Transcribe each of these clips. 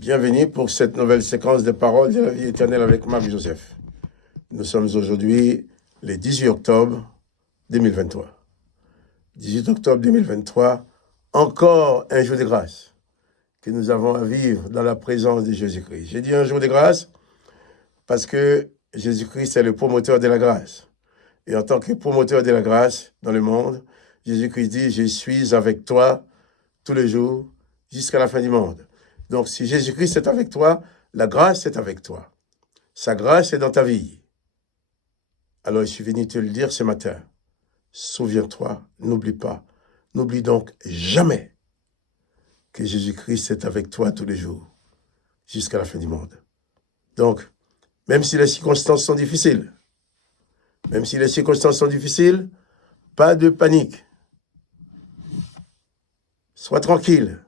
Bienvenue pour cette nouvelle séquence de paroles de la vie éternelle avec Marc Joseph. Nous sommes aujourd'hui le 18 octobre 2023. 18 octobre 2023, encore un jour de grâce que nous avons à vivre dans la présence de Jésus-Christ. J'ai dit un jour de grâce parce que Jésus-Christ est le promoteur de la grâce. Et en tant que promoteur de la grâce dans le monde, Jésus-Christ dit « Je suis avec toi tous les jours jusqu'à la fin du monde ». Donc, si Jésus-Christ est avec toi, la grâce est avec toi. Sa grâce est dans ta vie. Alors, je suis venu te le dire ce matin. Souviens-toi, n'oublie pas. N'oublie donc jamais que Jésus-Christ est avec toi tous les jours, jusqu'à la fin du monde. Donc, même si les circonstances sont difficiles, pas de panique. Sois tranquille.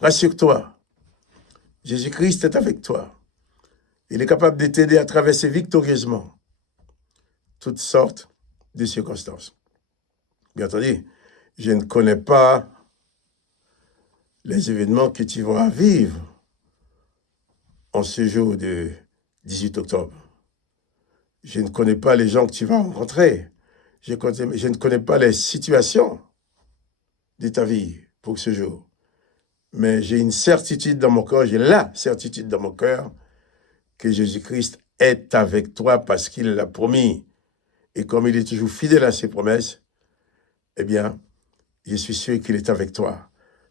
Rassure-toi. Jésus-Christ est avec toi. Il est capable de t'aider à traverser victorieusement toutes sortes de circonstances. Bien entendu, je ne connais pas les événements que tu vas vivre en ce jour de 18 octobre. Je ne connais pas les gens que tu vas rencontrer. Je ne connais pas les situations de ta vie pour ce jour. Mais j'ai une certitude dans mon cœur, j'ai la certitude dans mon cœur que Jésus-Christ est avec toi parce qu'il l'a promis. Et comme il est toujours fidèle à ses promesses, eh bien, je suis sûr qu'il est avec toi.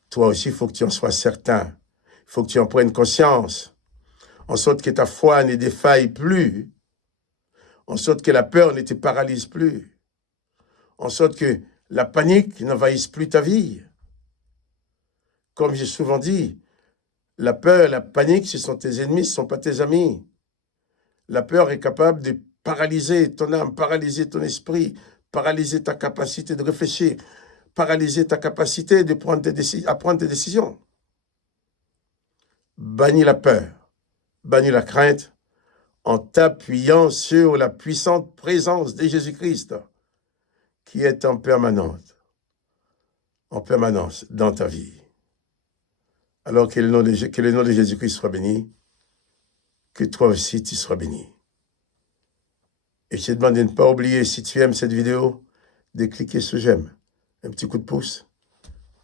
Toi aussi, il faut que tu en sois certain. Il faut que tu en prennes conscience, en sorte que ta foi ne défaille plus, en sorte que la peur ne te paralyse plus, en sorte que la panique n'envahisse plus ta vie. Comme j'ai souvent dit, la peur, la panique, ce sont tes ennemis, ce ne sont pas tes amis. La peur est capable de paralyser ton âme, paralyser ton esprit, paralyser ta capacité de réfléchir, paralyser ta capacité de prendre des décisions. Bannis la peur, bannis la crainte en t'appuyant sur la puissante présence de Jésus-Christ qui est en permanence dans ta vie. Alors que le nom de Jésus-Christ soit béni, que toi aussi tu sois béni. Et je te demande de ne pas oublier, si tu aimes cette vidéo, de cliquer sur j'aime, un petit coup de pouce,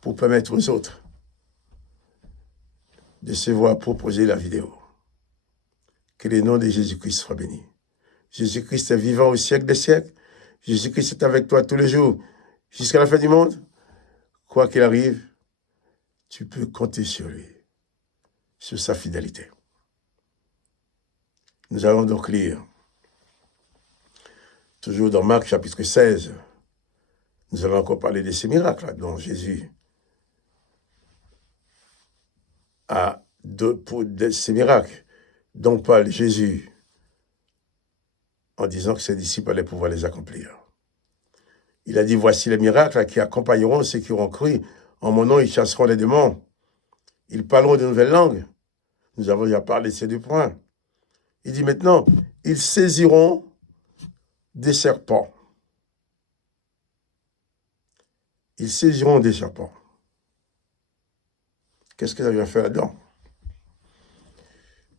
pour permettre aux autres de se voir proposer la vidéo. Que le nom de Jésus-Christ soit béni. Jésus-Christ est vivant au siècle des siècles. Jésus-Christ est avec toi tous les jours, jusqu'à la fin du monde. Quoi qu'il arrive, tu peux compter sur lui, sur sa fidélité. Nous allons donc lire, toujours dans Marc chapitre 16, nous allons encore parler de ces miracles dont Jésus a, pour ces miracles dont parle Jésus en disant que ses disciples allaient pouvoir les accomplir. Il a dit, voici les miracles qui accompagneront ceux qui auront cru. En mon nom, ils chasseront les démons. Ils parleront de nouvelles langues. Nous avons déjà parlé de ces deux points. Il dit maintenant, ils saisiront des serpents. Ils saisiront des serpents. Qu'est-ce que ça vient faire là-dedans?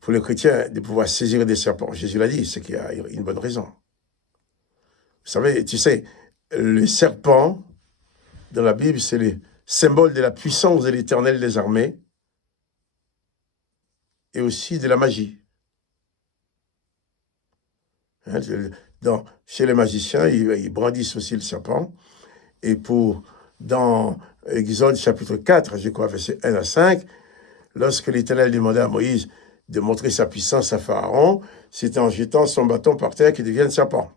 Pour le chrétien, de pouvoir saisir des serpents, Jésus l'a dit, c'est qu'il y a une bonne raison. Vous savez, tu sais, le serpent, dans la Bible, c'est le symbole de la puissance de l'Éternel des armées et aussi de la magie. Hein, chez les magiciens, ils brandissent aussi le serpent. Et dans Exode chapitre 4, je crois, versets 1 à 5, lorsque l'Éternel demandait à Moïse de montrer sa puissance à Pharaon, c'était en jetant son bâton par terre qu'il devienne serpent.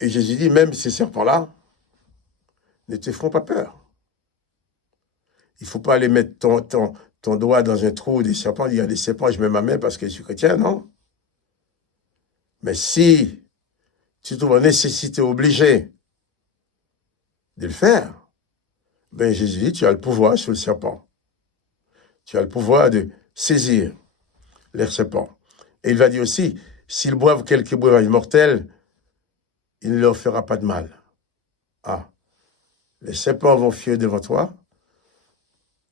Et Jésus dit, même ces serpents-là ne te feront pas peur. Il ne faut pas aller mettre ton doigt dans un trou des serpents, il y a des serpents, je mets ma main parce que je suis chrétien, non. Mais si tu trouves en nécessité obligée de le faire, ben Jésus dit, tu as le pouvoir sur le serpent. Tu as le pouvoir de saisir les serpents. Et il va dire aussi, s'ils boivent quelques breuvages mortels, il ne leur fera pas de mal. Ah, les serpents vont fuir devant toi,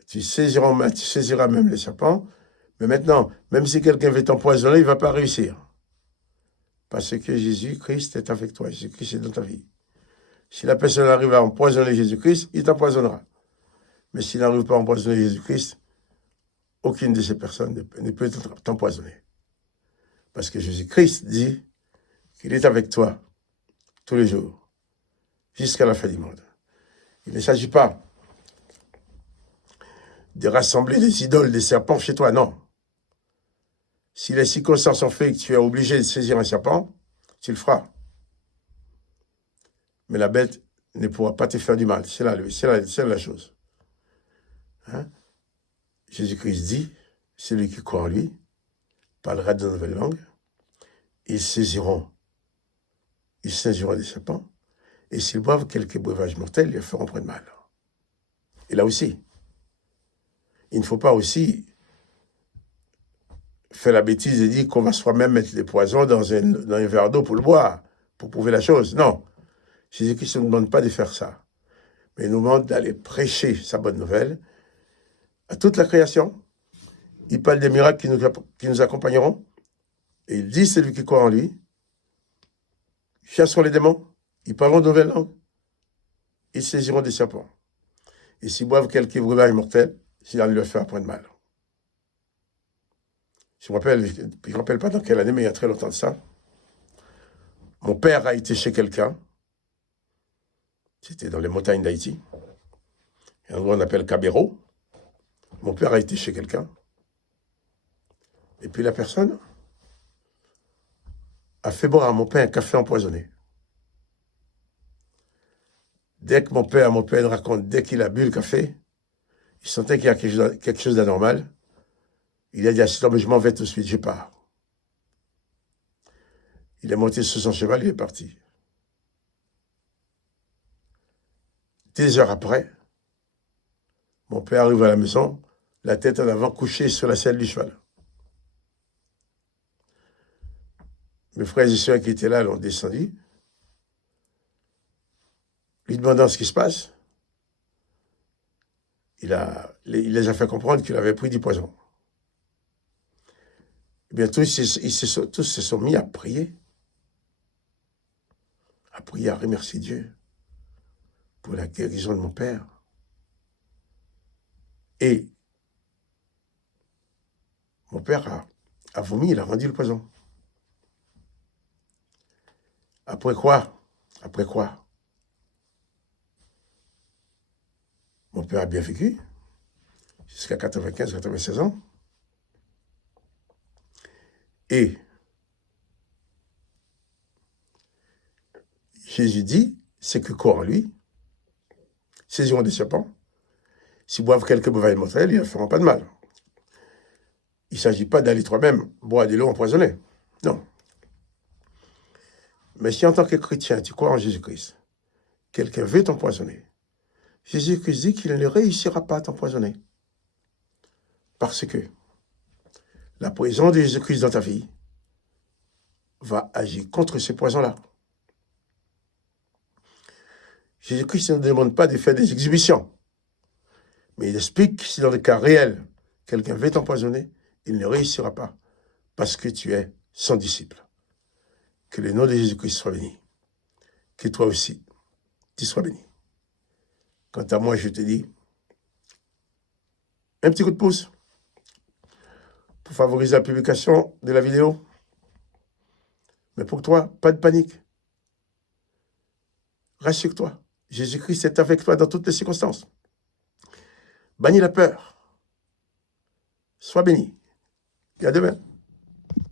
Tu saisiras même les serpents. Mais maintenant, même si quelqu'un veut t'empoisonner, il ne va pas réussir. Parce que Jésus-Christ est avec toi. Jésus-Christ est dans ta vie. Si la personne arrive à empoisonner Jésus-Christ, il t'empoisonnera. Mais s'il n'arrive pas à empoisonner Jésus-Christ, aucune de ces personnes ne peut t'empoisonner. Parce que Jésus-Christ dit qu'il est avec toi tous les jours, jusqu'à la fin du monde. Il ne s'agit pas de rassembler des idoles, des serpents chez toi, non. Si les circonstances ont fait que tu es obligé de saisir un serpent, tu le feras. Mais la bête ne pourra pas te faire du mal. C'est la chose. Hein? Jésus-Christ dit, celui qui croit en lui parlera de nouvelles langues. Ils saisiront des serpents. Et s'ils boivent quelques breuvages mortels, ils leur feront point de mal. Et là aussi, il ne faut pas aussi faire la bêtise et dire qu'on va soi-même mettre des poisons dans un verre d'eau pour le boire, pour prouver la chose. Non. Jésus-Christ ne nous demande pas de faire ça. Mais il nous demande d'aller prêcher sa bonne nouvelle à toute la création. Il parle des miracles qui nous accompagneront. Et il dit, celui qui croit en lui, chasseront les démons, ils parleront de nouvelles langues, ils saisiront des serpents. Et s'ils boivent quelques breuvages mortels, cela ne leur fera point de mal. Je ne me rappelle pas dans quelle année, mais il y a très longtemps de ça. Mon père a été chez quelqu'un. C'était dans les montagnes d'Haïti. Il y a un endroit qu'on appelle Cabero. Mon père a été chez quelqu'un. Et puis la personne a fait boire à mon père un café empoisonné. Dès que mon père nous raconte, dès qu'il a bu le café, il sentait qu'il y a quelque chose d'anormal. Il a dit à cet homme, je m'en vais tout de suite, je pars. Il est monté sur son cheval, il est parti. 2 heures après, mon père arrive à la maison, la tête en avant, couchée sur la selle du cheval. Mes frères et sœurs qui étaient là l'ont descendu, lui demandant ce qui se passe. Il les a fait comprendre qu'il avait pris du poison. Et bien, tous se sont mis à prier, à remercier Dieu pour la guérison de mon père. Et mon père a vomi, il a rendu le poison. Après quoi? Mon père a bien vécu, jusqu'à 95, 96 ans. Et Jésus dit, c'est que corps en lui, saisiront des serpents, s'ils boivent quelques breuvages mortels, ils ne feront pas de mal. Il ne s'agit pas d'aller toi-même boire de l'eau empoisonnée. Non. Mais si en tant que chrétien, tu crois en Jésus-Christ, quelqu'un veut t'empoisonner, Jésus-Christ dit qu'il ne réussira pas à t'empoisonner. Parce que la présence de Jésus-Christ dans ta vie va agir contre ces poisons-là. Jésus-Christ ne demande pas de faire des exhibitions. Mais il explique que si dans le cas réel, quelqu'un veut t'empoisonner, il ne réussira pas parce que tu es son disciple. Que le nom de Jésus-Christ soit béni. Que toi aussi, tu sois béni. Quant à moi, je te dis, un petit coup de pouce pour favoriser la publication de la vidéo. Mais pour toi, pas de panique. Rassure-toi. Jésus-Christ est avec toi dans toutes les circonstances. Bannis la peur. Sois béni. Et à demain.